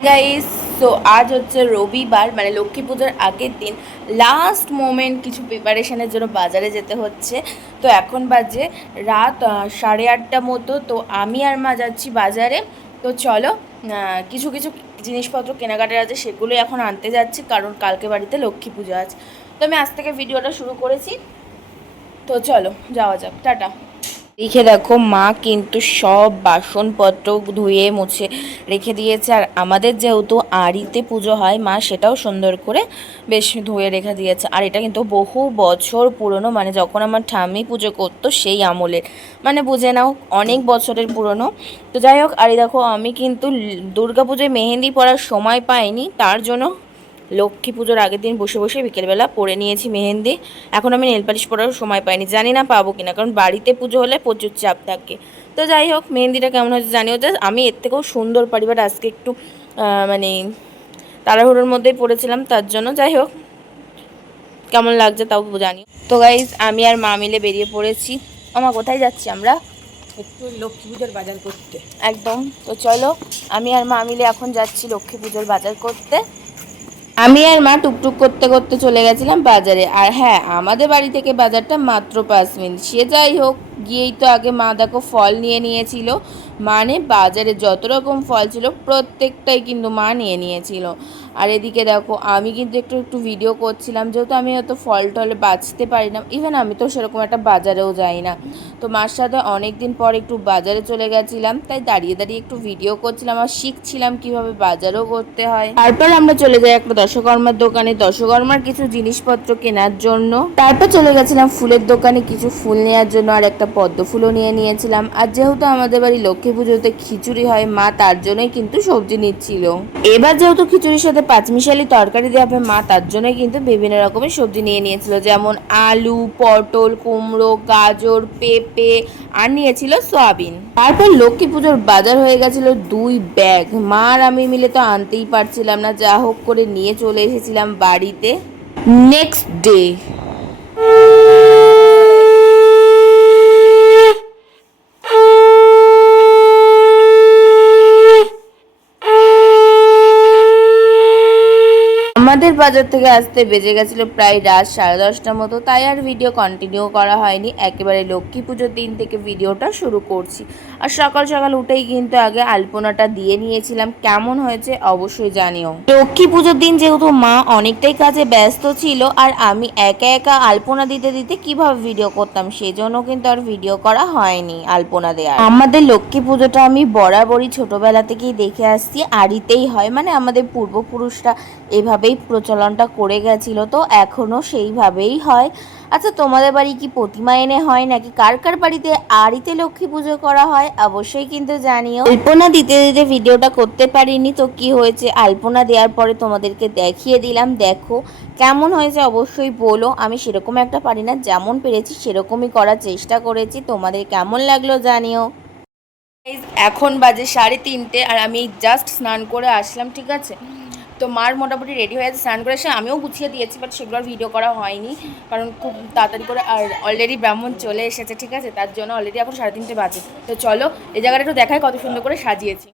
Guys, so আজ হচ্ছে রবিবার, মানে লক্ষ্মী পুজোর আগের দিন। লাস্ট মোমেন্ট কিছু প্রিপারেশনের জন্য বাজারে যেতে হচ্ছে। তো এখন বাজে রাত 8:30 মতো। তো আমি আর মা যাচ্ছি বাজারে। তো চলো, কিছু কিছু জিনিসপত্র কেনাকাটার আছে, সেগুলো এখন আনতে যাচ্ছি, কারণ কালকে বাড়িতে লক্ষ্মী পুজো আছে। তো আমি আজ থেকে ভিডিওটা শুরু করেছি। তো চলো যাওয়া যাক, টাটা। দেখে দেখো, মা কিন্তু সব বাসনপত্র ধুয়ে মুছে রেখে দিয়েছে। আর আমাদের যেহেতু আড়িতে পুজো হয়, মা সেটাও সুন্দর করে বেশ ধুয়ে রেখে দিয়েছে। আর এটা কিন্তু বহু বছর পুরনো, মানে যখন আমার ঠাম্মি পুজো করতো সেই আমলের, মানে বুঝে নাও অনেক বছরের পুরনো। তো যাই হোক, আর দেখো আমি কিন্তু দুর্গা পুজোয় মেহেন্দি পরার সময় পাইনি, তার জন্য লক্ষ্মী পুজোর আগের দিন বসে বসে বিকেলবেলা পরে নিয়েছি মেহেন্দি। এখন আমি নেল পালিশ পরার সময় পাইনি, জানি না পাবো কিনা, কারণ বাড়িতে পুজো হলে প্রচুর চাপ থাকে। তো যাই হোক, মেহেন্দিটা কেমন হয়েছে জানিও। যে আমি এর থেকেও সুন্দর পারি, বাট আজকে একটু মানে তাড়াহুড়োর মধ্যেই পড়েছিলাম, তার জন্য। যাই হোক, কেমন লাগছে তাও জানিও। তো গাইজ, আমি আর মা মিলে বেরিয়ে পড়েছি। আমা, কোথায় যাচ্ছি আমরা? একটু লক্ষ্মী পুজোর বাজার করতে। একদম। তো চলো, আমি আর মা মিলে এখন যাচ্ছি লক্ষ্মী পুজোর বাজার করতে। আমি আর মা টুকটুক করতে করতে চলে গেছিলাম বাজারে। আর হ্যাঁ, আমাদের বাড়ি থেকে বাজারটা মাত্র 5 মিনিট। সে যাই হোক, গিয়েই তো আগে মা দেখো ফল নিয়ে নিয়েছিল। মানে বাজারে যত রকম ফল ছিল প্রত্যেকটাই কিন্তু মা নিয়ে নিয়েছিল। আর এদিকে দেখো, আমি কিন্তু একটু একটু ভিডিও করছিলাম, যেহেতু আমি অত ফল টলে বাঁচতে পারি না। ইভেন আমি তো সেরকম একটা বাজারেও যাই না। তো মার সাথে অনেক দিন পর একটু বাজারে চলে গেছিলাম, তাই দাঁড়িয়ে দাঁড়িয়ে একটু ভিডিও করছিলাম আর শিখছিলাম কিভাবে বাজারও করতে হয়। তারপর আমরা চলে যাই একটা দশকর্মার দোকানে, দশকর্মার কিছু জিনিসপত্র কেনার জন্য। তারপর চলে গেছিলাম ফুলের দোকানে কিছু ফুল নেওয়ার জন্য, আর একটা পদ্ম ফুলও নিয়ে নিয়েছিলাম। আর যেহেতু আমাদের বাড়ি লক্ষ্মী পুজোতে খিচুড়ি হয়, মা তার জন্যই কিন্তু সবজি নিচ্ছিল। এবার যেহেতু খিচুড়ির সাথে পাঁচমিশালি তরকারি দেওয়া হবে, মা তার জন্যই কিন্তু বিভিন্ন রকমের সবজি নিয়ে নিয়েছিল, যেমন আলু, পটল, কুমড়ো, গাজর, পেঁপে, আর নিয়েছিল সয়াবিন। তারপর লক্ষ্মী পুজোর বাজার হয়ে গেছিল 2 ব্যাগ। মা আর আমি মিলে তো আনতেই পারছিলাম না, যা হোক করে নিয়ে চলে এসেছিলাম বাড়িতে। নেক্সট ডে আমাদের বাজার থেকে আসতে বেজে গেছিলো প্রায় রাত 10:30টার মতো। তাই আর ভিডিও কন্টিনিউ করা হয়নি, একেবারে লক্ষ্মী পুজোর দিন থেকে ভিডিওটা শুরু করছি। আর সকাল সকাল উঠেই কিন্তু আগে আলপনাটা দিয়ে নিয়েছিলাম। কেমন হয়েছে অবশ্যই জানিও। লক্ষ্মী পুজোর দিন যেহেতু মা অনেকটাই কাজে ব্যস্ত ছিল, আর আমি একা একা আলপনা দিতে দিতে কিভাবে ভিডিও করতাম, সেই জন্য কিন্তু আর ভিডিও করা হয়নি আলপনা দেওয়ার। আমাদের লক্ষ্মী পুজোটা আমি বরাবরই ছোটবেলা থেকেই দেখে আসছি, আড়িতেই হয়, মানে আমাদের পূর্বপুরুষরা এভাবেই প্রচলনটা করে গেছিল, তো এখনও সেইভাবেই হয়। আচ্ছা, তোমাদের বাড়ি কি প্রতিমা এনে হয়, নাকি কার কার বাড়িতে আড়িতে লক্ষ্মী পুজো করা হয় অবশ্যই কিন্তু জানিও। আলপনা দিতে দিতে ভিডিওটা করতে পারিনি, তো কি হয়েছে আলপনা দেওয়ার পরে তোমাদেরকে দেখিয়ে দিলাম। দেখো কেমন হয়েছে অবশ্যই বলো। আমি সেরকম একটা পারি না, যেমন পেরেছি সেরকমই করার চেষ্টা করেছি। তোমাদের কেমন লাগলো জানিও। এখন বাজে 3:30, আর আমি জাস্ট স্নান করে আসলাম, ঠিক আছে। তো মার মোটামুটি রেডি হয়ে আছে, স্নান করে এসে আমিও গুছিয়ে দিয়েছি, বাট সেগুলো আর ভিডিও করা হয়নি, কারণ খুব তাড়াতাড়ি করে। আর অলরেডি ব্রাহ্মণ চলে এসেছে, ঠিক আছে, তার জন্য অলরেডি এখন 3:30 বাজে। তো চলো এই জায়গাটা একটু দেখায় কত সুন্দর করে সাজিয়েছি।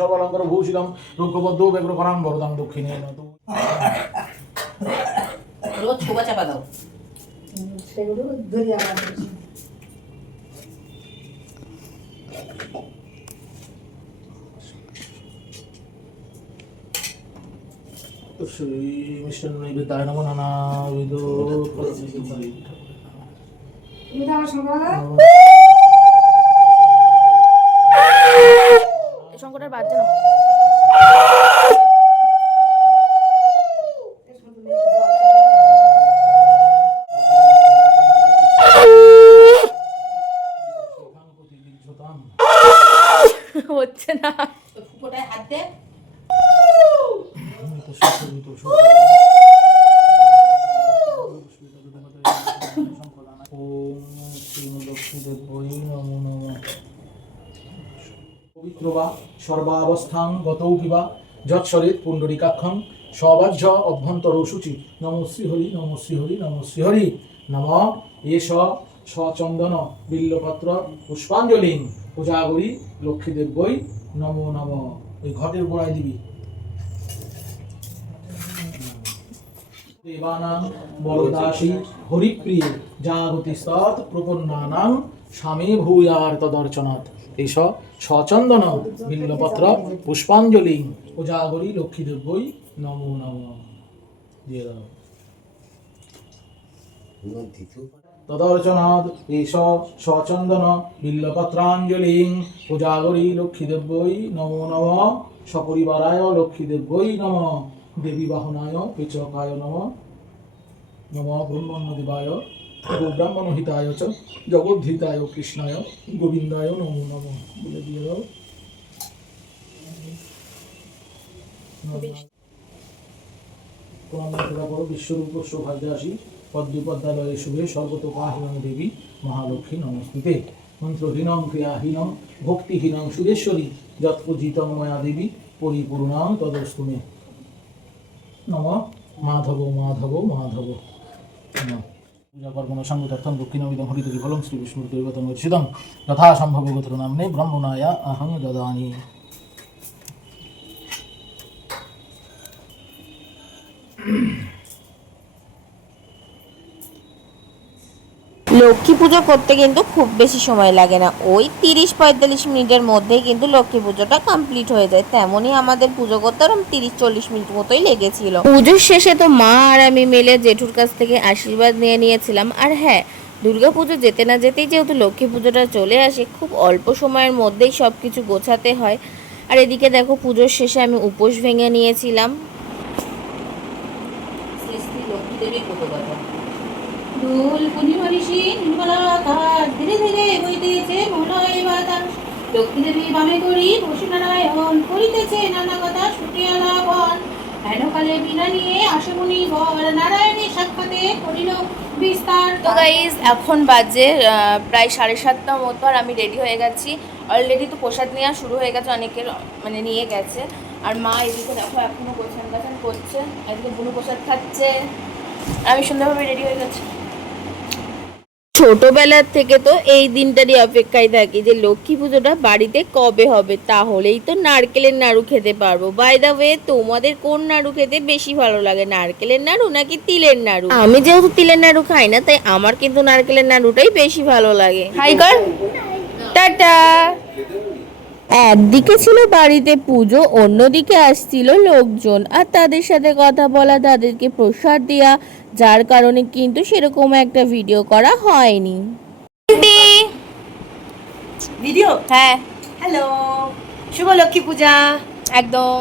সর্বালঙ্কার ভূষিতম রুক্ষবদ্ধ ব্যগ্র করাং বরদাং দক্ষিণে রোজ ছোবা চাপা দাও। সেগুলো ধরে আবার শ্রী মিষ্টান্ন নৈবেদ্যায় নমো নানাবিধ এটা আমার সঙ্গে শঙ্করের বাজছে না। হচ্ছে না। তো ফুকোটায় হাত দে। পবিত্র বা সর্বাবস্থান গতৌ কিবা যৎসরিত পুণ্ডরিকাক্ষং সবাহ্য অভ্যন্তর সূচি নমো শ্রীহরি নমো শ্রীহরি নমো শ্রীহরি নম এষ সচন্দন বিল্লপত্র পুষ্পাঞ্জলিং পূজাগরী লক্ষ্মীদেব্যই নমো নম। ওই ঘটের গোড়ায় দিবি। দেবানাং বরদাসী হরিপ্রিয়ে জাগতি সৎ প্রপন্নানাং স্বামী ভূয়ার তদর্চনাথ এষ সচন্দন বিল্লপত্র পুষ্পাঞ্জলি পূজাগরী লক্ষ্মীদেব্যই নমো নম। দিয়ে দাও। তদর্চনাদ এষ সচন্দন বিল্লপত্রাঞ্জলি পূজাগরী লক্ষ্মীদেব্যই নমো নম। সপরিবারায় লক্ষ্মীদেব্যই নম। দেবী বাহনায় পেচকায় নম। নম ব্রহ্মণ্যদেবায় গোব্রাহ্মণহিতায় চ জগদ্ধিতায় কৃষ্ণায় গোবিন্দায় নমো নম। বলে দিয়ে দাও। বিশ্বরূপ সৌভাগ্যাসী পদ্মপদ্মালয়ে শুভে সর্বতোপাহীনং দেবী মহালক্ষ্মী নমস্তুতে। মন্ত্রহীনং ক্রিয়াহীনং ভক্তিহীনং সুরেশ্বরী যৎপূজিতং ময়া দেবী পরিপূর্ণাং তদস্তু মে। নম মাধব মাধব মাধব। পূজা কর্মণ সংগতার্থং দক্ষিণামিদং হরিতরি ফলং শ্রী বিষ্ণুর দৈবতং গচ্ছিতং যথা সম্ভব গোত্র নাম্নে ব্রহ্মণায়া অহং দদামি। লক্ষ্মী পুজো করতে কিন্তু খুব বেশি সময় লাগে না, ওই 30-45 মিনিটের মধ্যেই কিন্তু লক্ষ্মী পুজোটা কমপ্লিট হয়ে যায়। তেমনই আমাদের পুজো করতে ওরকম 30-40 মিনিট মতোই লেগেছিল। পুজোর শেষে তো মা আর আমি মিলে জেঠুর কাছ থেকে আশীর্বাদ নিয়ে নিয়েছিলাম। আর হ্যাঁ, দুর্গাপুজো যেতে না যেতেই যেহেতু লক্ষ্মী পুজোটা চলে আসে, খুব অল্প সময়ের মধ্যেই সব কিছু গোছাতে হয়। আর এদিকে দেখো, পুজোর শেষে আমি উপোস ভেঙে নিয়েছিলাম। লক্ষ্মী দেবীর কত কথা। দোল পূর্ণিমা ঋষি নির্মলা আকাশ ধীরে ধীরে বইতেছে মলয় বাতাস। লক্ষ্মী দেবী বামে করি বসু নারায়ণ করিতেছে নানা কথা শুটিয়া লাভন। হেনকালে বিনা নিয়ে আসে মুনি বর নারায়ণের সাক্ষাতে করিল বিস্তার। তো গাইজ এখন বাজে প্রায় 7:30 মতো, আর আমি রেডি হয়ে গেছি অলরেডি। তো প্রসাদ নেওয়া শুরু হয়ে গেছে, অনেকের মানে নিয়ে গেছে। আর মা এদিকে দেখো এখনো গোছান গাছান করছে, এদিকে বুনু প্রসাদ খাচ্ছে, আমি সুন্দরভাবে রেডি হয়ে গেছি। ছোটবেলার থেকে তো এই দিনটারই অপেক্ষায় থাকি যে লক্ষ্মী পুজোটা বাড়িতে কবে হবে, তাহলেই তো নারকেলের নাড়ু খেতে পারবো। বাই দা ওয়ে, তোমাদের কোন নাড়ু খেতে বেশি ভালো লাগে, নারকেলের নাড়ু নাকি তিলের নাড়ু? আমি যেহেতু তিলের নাড়ু খাই না, তাই আমার কিন্তু নারকেলের নাড়ুটাই বেশি ভালো লাগে। হাই কর, টাটা। একদিকে ছিল বাড়িতে পুজো, অন্যদিকে আসছিল লোকজন, আর তাদের সাথে কথা বলা, তাদেরকে প্রসাদ দেওয়া, যার কারণে কিন্তু সেরকম একটা ভিডিও করা হয়নি। ভিডিও। হ্যাঁ, হ্যালো, শুভ লক্ষ্মী পূজা। একদম।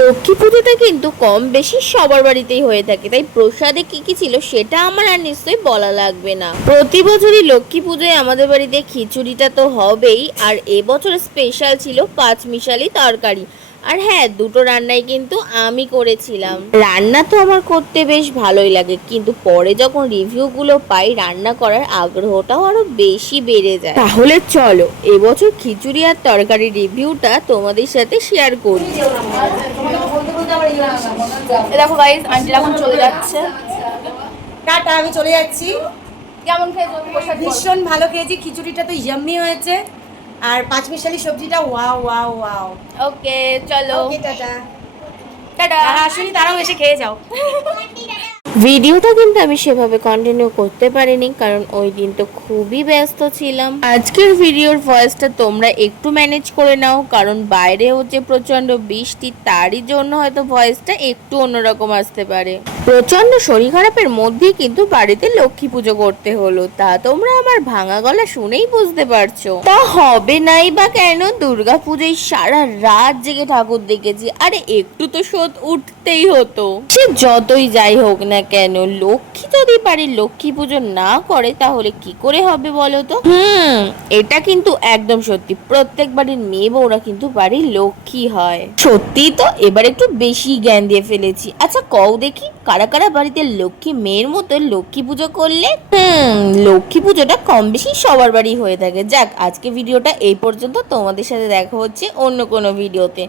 লক্ষ্মী পুজোটা কিন্তু কম বেশি সবার বাড়িতেই হয়ে থাকে, তাই প্রসাদে কি কি ছিল সেটা আমার আর নিশ্চয়ই বলা লাগবে না। প্রতি বছরই লক্ষ্মী পুজোয় আমাদের বাড়িতে খিচুড়িটা তো হবেই, আর এবছর স্পেশাল ছিল 5 মিশালি তরকারি। আর হ্যাঁ, দুটো রান্নাই কিন্তু আমি করেছিলাম। রান্না তো আমার করতে বেশ ভালোই লাগে, কিন্তু পরে যখন রিভিউগুলো পাই রান্না করার আগ্রহটাও আরো বেশি বেড়ে যায়। তাহলে চলো এবছর খিচুড়ি আর তরকারি রিভিউটা তোমাদের সাথে শেয়ার করি। দেখো গাইস, আন্টি এখন চলে যাচ্ছে। টাটা, আমি চলে যাচ্ছি। কেমন খেয়েছো প্রসাদ? ভীষণ ভালো খেয়েছি, খিচুড়িটা তো ইয়াম্মি হয়েছে। আর পাঁচমিশালি সবজিটা ওয়াও ওয়াও ওয়াও। ওকে চলো ওকে টাটা। টাটা। যারা আসেনি তারাও এসে খেয়ে যাও। ভিডিওটা কিন্তু আমি সেভাবে কন্টিনিউ করতে পারিনি, কারণ ওই দিন তো খুবই ব্যস্ত ছিলাম। আজকের ভিডিওর ভয়েসটা তোমরা একটু ম্যানেজ করে নাও, কারণ বাইরে হচ্ছে প্রচন্ড বৃষ্টি, তারই জন্য হয়তো ভয়েসটা একটু অন্যরকম আসতে পারে। প্রচন্ড শরীর খারাপের মধ্যেই কিন্তু বাড়িতে লক্ষ্মী পুজো করতে হলো, তা তোমরা আমার ভাঙা গলা শুনেই বুঝতে পারছো। তা হবে নাই বা কেন, দুর্গা পুজোয় সারা রাত জেগে ঠাকুর দেখেছি, আরে একটু তো শোধ উঠতেই হতো। সে যতই যাই হোক না কেন, লক্ষ্মী যদি বাড়ির লক্ষ্মী পুজো না করে তাহলে কি করে হবে বলো তো? এটা কিন্তু একদম সত্যি, প্রত্যেক বাড়ির মেয়ে বউরা কিন্তু বাড়ির লক্ষ্মী হয়। সত্যি তো, এবার একটু বেশি জ্ঞান দিয়ে ফেলেছি। আচ্ছা কও দেখি, কারা কারা বাড়িতে লক্ষ্মী মেয়ের মতো লক্ষ্মী পুজো করলে? লক্ষ্মী পুজোটা কম বেশি সবার বাড়ি হয়ে থাকে। যাক, আজকে ভিডিওটা এই পর্যন্ত, তোমাদের সাথে দেখা হচ্ছে অন্য কোনো ভিডিওতে।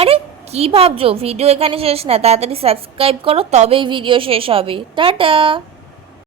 আরে কি ভাবছো, ভিডিও এখানে শেষ না, তাড়াতাড়ি সাবস্ক্রাইব করো, তবেই ভিডিও শেষ হবে। টাটা।